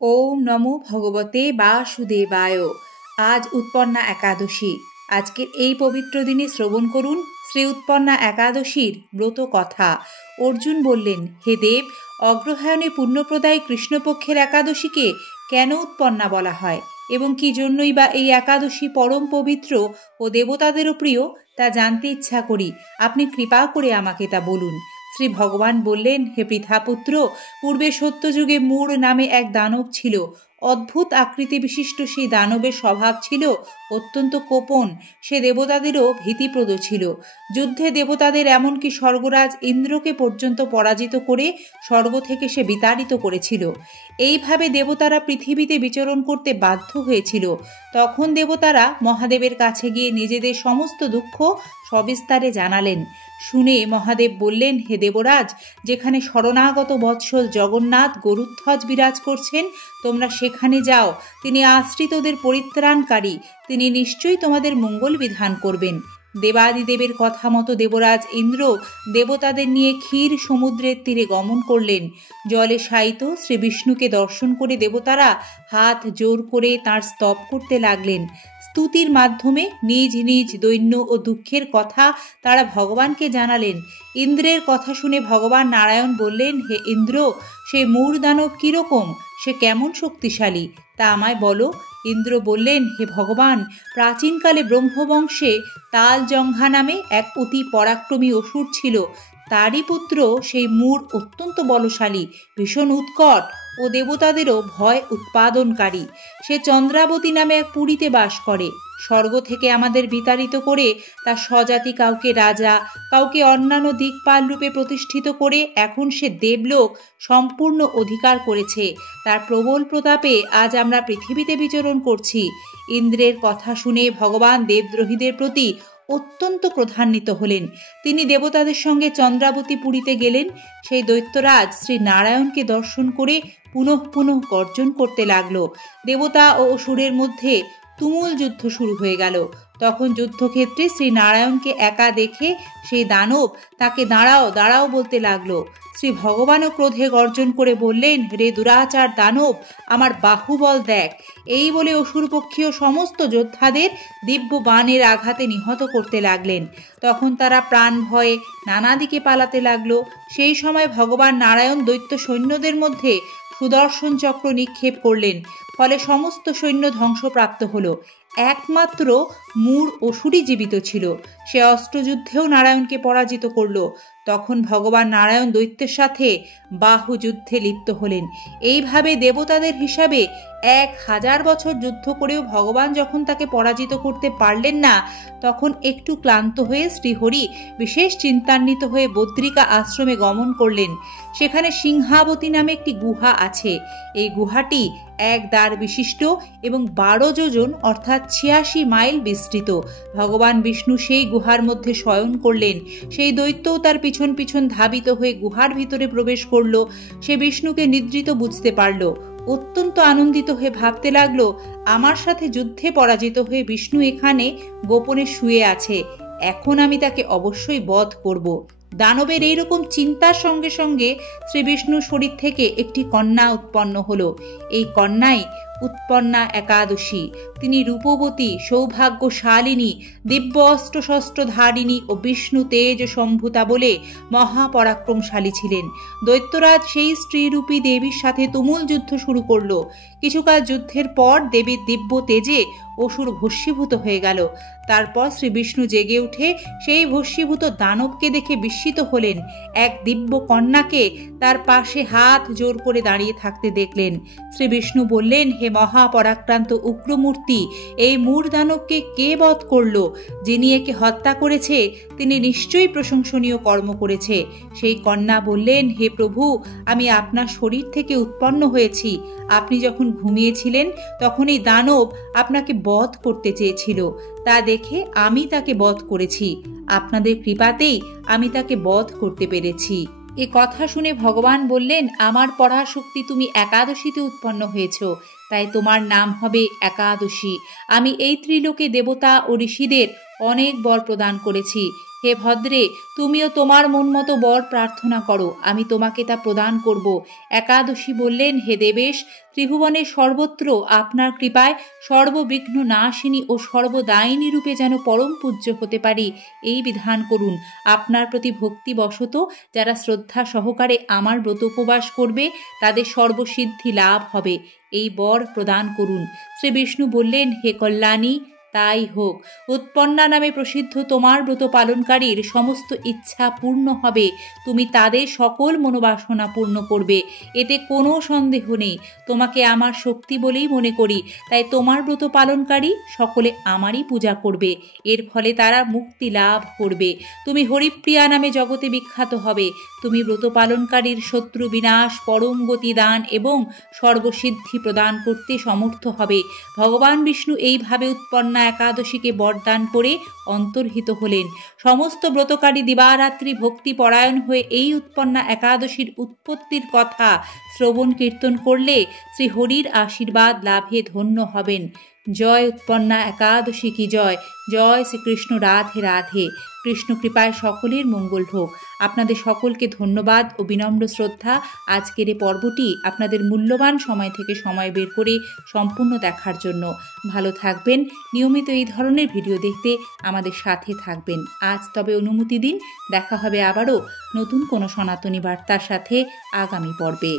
ওম নমো ভগবতে বাসুদেবায়। আজ উৎপন্না একাদশী। আজকের এই পবিত্র দিনে শ্রবণ করুন শ্রী উৎপন্না একাদশীর ব্রত কথা। অর্জুন বললেন, হে দেব, অগ্রহায়ণে পুণ্যপ্রদায়ী কৃষ্ণপক্ষের একাদশীকে কেন উৎপন্না বলা হয় এবং কি জন্যই বা এই একাদশী পরম পবিত্র ও দেবতাদেরও প্রিয় তা জানতে ইচ্ছা করি। আপনি কৃপা করে আমাকে তা বলুন। শ্রী ভগবান বললেন, হে পৃথাপুত্র, পূর্বে সত্যযুগে মূঢ় নামে এক দানব ছিল। অদ্ভুত আকৃতি বিশিষ্ট সেই দানবের স্বভাব ছিল অত্যন্ত কোপন। সে দেবতাদেরও ভীতিপ্রদ ছিল। যুদ্ধে দেবতাদের এমনকি স্বর্গরাজ ইন্দ্রকে পর্যন্ত পরাজিত করে স্বর্গ থেকে সে বিতাড়িত করেছিল। এইভাবে দেবতারা পৃথিবীতে বিচরণ করতে বাধ্য হয়েছিল। তখন দেবতারা মহাদেবের কাছে গিয়ে নিজেদের সমস্ত দুঃখ সবিস্তারে জানালেন। শুনে মহাদেব বললেন, হে দেবরাজ, যেখানে শরণাগত বৎসল জগন্নাথ গরুধ্বজ বিরাজ করছেন, তোমরা সেখানে যাও। তিনি আশ্রিতদের পরিত্রাণকারী, তিনি নিশ্চয়ই তোমাদের মঙ্গল বিধান করবেন। দেবাদিদেবের কথা মতো দেবরাজ ইন্দ্র দেবতাদের নিয়ে ক্ষীর সমুদ্রের তীরে গমন করলেন। জলে শায়িত শ্রী বিষ্ণুকে দর্শন করে দেবতারা হাত জোর করে তাঁর স্তব করতে লাগলেন। স্তুতির মাধ্যমে নিজ নিজ দৈন্য ও দুঃখের কথা তারা ভগবানকে জানালেন। ইন্দ্রের কথা শুনে ভগবান নারায়ণ বললেন, হে ইন্দ্র, সে মূঢ় দানব কীরকম, সে কেমন শক্তিশালী তা আমায় বলো। ইন্দ্র বললেন, হে ভগবান, প্রাচীনকালে ব্রহ্মবংশে তালজঙ্ঘা নামে এক অতি পরাক্রমী অসুর ছিল। তারই পুত্র সেই মূঢ় অত্যন্ত বলশালী, ভীষণ উৎকট ও দেবতাদেরও ভয় উৎপাদনকারী। সে চন্দ্রাবতী নামে এক পুরীতে বাস করে। স্বর্গ থেকে আমাদের বিতাড়িত করে তার স্বজাতি কাউকে রাজা, কাউকে অন্যান্য দিকপাল রূপে প্রতিষ্ঠিত করে এখন সে দেবলোক সম্পূর্ণ অধিকার করেছে। তার প্রবল প্রতাপে আজ আমরা পৃথিবীতে বিচরণ করছি। ইন্দ্রের কথা শুনে ভগবান দেবদ্রোহীদের প্রতি অত্যন্ত ক্রোধান্বিত হলেন। তিনি দেবতাদের সঙ্গে চন্দ্রাবতী পুরীতে গেলেন। সেই দৈত্যরাজ শ্রী নারায়ণকে দর্শন করে পুনঃ পুনঃ গর্জন করতে লাগল। দেবতা ও অসুরের মধ্যে তুমুল যুদ্ধ শুরু হয়ে গেল। তখন যুদ্ধক্ষেত্রে শ্রী নারায়ণকে একা দেখে সেই দানব তাকে দাঁড়াও দাঁড়াও বলতে লাগলো। শ্রী ভগবানও ক্রোধে গর্জন করে বললেন, রে দুরাচার দানব, আমার বাহুবল দেখ। এই বলে অসুরপক্ষীয় সমস্ত যোদ্ধাদের দিব্য বাণের আঘাতে নিহত করতে লাগলেন। তখন তারা প্রাণ ভয়ে নানা দিকে পালাতে লাগলো। সেই সময় ভগবান নারায়ণ দৈত্য সৈন্যদের মধ্যে সুদর্শন চক্র নিক্ষেপ করলেন। ফলে সমস্ত সৈন্য ধ্বংসপ্রাপ্ত হলো। একমাত্র মূঢ় অসুরই জীবিত ছিল। সে অস্ত্রযুদ্ধেও নারায়ণকে পরাজিত করল। তখন ভগবান নারায়ণ দৈত্যের সাথে বাহু যুদ্ধে লিপ্ত হলেন। এইভাবে দেবতাদের হিসাবে 1000 বছর যুদ্ধ করেও ভগবান যখন তাকে পরাজিত করতে পারলেন না, তখন একটু ক্লান্ত হয়ে শ্রীহরি বিশেষ চিন্তান্বিত হয়ে বদ্রিকা আশ্রমে গমন করলেন। সেখানে সিংহাবতী নামে একটি গুহা আছে। এই গুহাটি এক দ্বার বিশিষ্ট এবং 12 যোজন অর্থাৎ 86 মাইল বিস্তৃত। ভগবান বিষ্ণু সেই গুহার মধ্যে শয়ন করলেন। সেই দৈত্যও তার পিছন পিছন ধাবিত হয়ে গুহার ভিতরে প্রবেশ করল। সে বিষ্ণুকে নিদ্রিত বুঝতে পারল। অত্যন্ত আনন্দিত হয়ে ভাবতে লাগলো, আমার সাথে যুদ্ধে পরাজিত হয়ে বিষ্ণু এখানে গোপনে শুয়ে আছে, এখন আমি তাকে অবশ্যই বধ করব। দানবের এইরকম চিন্তার সঙ্গে সঙ্গে শ্রী বিষ্ণুর শরীর থেকে একটি কন্যা উৎপন্ন হলো। এই কন্যাই উৎপন্না একাদশী। তিনি রূপবতী, সৌভাগ্যশালিনী, দিব্য অস্ত্র শস্ত্র ধারিণী ও বিষ্ণু তেজ সম্ভূতা বলে মহাপরাক্রমশালী ছিলেন। দৈত্যরাজ সেই স্ত্রীরূপী দেবীর সাথে তুমুল যুদ্ধ শুরু করল। কিছুকাল যুদ্ধের পর দেবীর দিব্য তেজে অসুর ভস্মীভূত হয়ে গেল। তারপর শ্রী বিষ্ণু জেগে উঠে সেই ভস্মীভূত দানবকে দেখে বিস্মিত হলেন। এক দিব্য কন্যাকে তার পাশে হাত জোর করে দাঁড়িয়ে থাকতে দেখলেন। শ্রী বিষ্ণু বললেন, হে মহাপরাক্রান্ত উগ্রমূর্তি, এই মূঢ় দানবকে কে বধ করল? যিনি একে হত্যা করেছে তিনি নিশ্চয়ই প্রশংসনীয় কর্ম করেছে। সেই কন্যা বললেন, হে প্রভু, আমি আপনার শরীর থেকে উৎপন্ন হয়েছি। আপনি যখন ঘুমিয়েছিলেন তখন এই দানব আপনাকে বধ করতে চেয়েছিল। তা দেখে আমি তাকে বধ করেছি। আপনাদের কৃপাতেই আমি তাকে বধ করতে পেরেছি। এ কথা শুনে ভগবান বললেন, আমার পরাশক্তি, তুমি একাদশীতে উৎপন্ন হয়েছ, তাই তোমার নাম হবে একাদশী। আমি এই ত্রিলোকে দেবতা ও ঋষিদের অনেক বর প্রদান করেছি, হে ভদ্রে, তুমিও তোমার মন মতো বর প্রার্থনা করো, আমি তোমাকে তা প্রদান করব। একাদশী বললেন, হে দেবেশ, ত্রিভুবনের সর্বত্র আপনার কৃপায় সর্ববিঘ্ন নাশিনী ও সর্বদায়িনী রূপে যেন পরম পূজ্য হতে পারি, এই বিধান করুন। আপনার প্রতি ভক্তিবশত যারা শ্রদ্ধা সহকারে আমার ব্রত উপবাস করবে তাদের সর্বসিদ্ধি লাভ হবে, এই বর প্রদান করুন। শ্রী বিষ্ণু বললেন, হে কল্যাণী, তাই হোক। উৎপন্না নামে প্রসিদ্ধ তোমার ব্রত পালনকারীর সমস্ত ইচ্ছা পূর্ণ হবে, তুমি তাদের সকল মনোবাসনা পূর্ণ করবে, এতে কোনো সন্দেহ নেই। তোমাকে আমার শক্তি বলেই মনে করি, তাই তোমার ব্রত পালনকারী সকলে আমারই পূজা করবে, এর ফলে তারা মুক্তি লাভ করবে। তুমি হরিপ্রিয়া নামে জগতে বিখ্যাত হবে, তুমি ব্রত পালনকারীর শত্রু বিনাশ, পরম গতি দান এবং সর্বসিদ্ধি প্রদান করতে সমর্থ হবে। ভগবান বিষ্ণু এইভাবে উৎপন্না একাদশীকে বরদান করে অন্তর্হিত হলেন। সমস্ত ব্রতকারী দিবারাত্রি ভক্তি পরায়ণ হয়ে এই উৎপন্না একাদশীর উৎপত্তির কথা শ্রবণ কীর্তন করলে শ্রী হরির আশীর্বাদ লাভে ধন্য হবেন। জয় উৎপন্না একাদশী কি জয়। জয় শ্রীকৃষ্ণ। রাধে রাধে। কৃষ্ণ কৃপায় সকলের মঙ্গল হোক। আপনাদের সকলকে ধন্যবাদ ও বিনম্র শ্রদ্ধা। আজকের এই পর্বটি আপনাদের মূল্যবান সময় থেকে সময় বের করে সম্পূর্ণ দেখার জন্য। ভালো থাকবেন। নিয়মিত এই ধরনের ভিডিও দেখতে আমাদের সাথে থাকবেন। আজ তবে অনুমতি দিন, দেখা হবে আবারও নতুন কোনো সনাতনী বার্তার সাথে আগামী পর্বে।